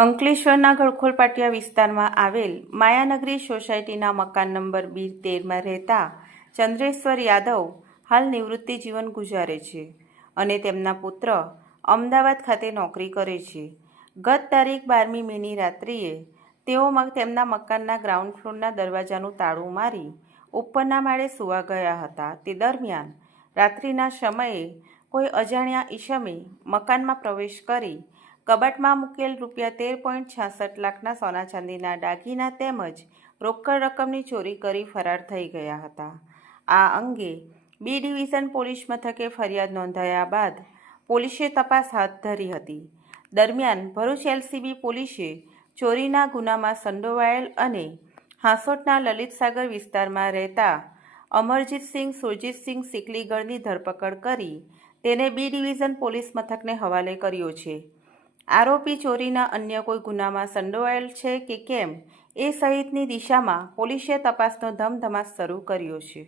અંકલેશ્વરના ગળખોલ પાટિયા વિસ્તારમાં આવેલ માયાનગરી સોસાયટીના મકાન નંબર 13માં રહેતા ચંદ્રેશ્વર યાદવ હાલ નિવૃત્તિ જીવન ગુજારે છે અને તેમના પુત્ર અમદાવાદ ખાતે નોકરી કરે છે. ગત તારીખ 12મી મેની રાત્રિએ તેઓ તેમના મકાનના ગ્રાઉન્ડ ફ્લોરના દરવાજાનું તાળું મારી ઉપરના માળે સૂવા ગયા હતા. તે દરમિયાન રાત્રિના સમયે કોઈ અજાણ્યા ઈસમે મકાનમાં પ્રવેશ કરી કબાટમાં મૂકેલ ₹13.66 લાખના સોના ચાંદીના દાગીના તેમજ રોકડ રકમની ચોરી કરી ફરાર થઈ ગયા હતા. આ અંગે બી ડિવિઝન પોલીસ મથકે ફરિયાદ નોંધાયા બાદ પોલીસે તપાસ હાથ ધરી હતી. દરમિયાન ભરૂચ એલસીબી પોલીસે ચોરીના ગુનામાં સંડોવાયેલ અને હાંસોટના લલિતસાગર વિસ્તારમાં રહેતા અમરજીતસિંહ સુરજીતસિંહ સિકલીગરની ધરપકડ કરી તેને બી ડિવિઝન પોલીસ મથકને હવાલે કર્યો છે. આરોપી ચોરીના અન્ય કોઈ ગુનામાં સંડોવાયેલ છે કે કેમ એ સહિતની દિશામાં પોલીસે તપાસનો ધમધમાટ શરૂ કર્યો છે.